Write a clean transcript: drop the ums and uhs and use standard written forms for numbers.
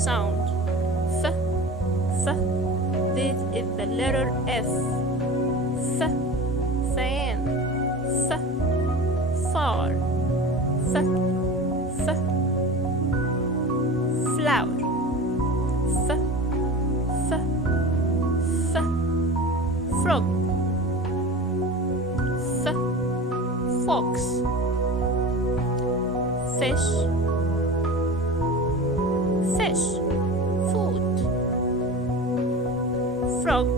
sound. F, f. This is the letter F. F, fan. F, far. F, f. Flower. F, f, f. Frog. F, fox. Fish. Fish. Food. Frog.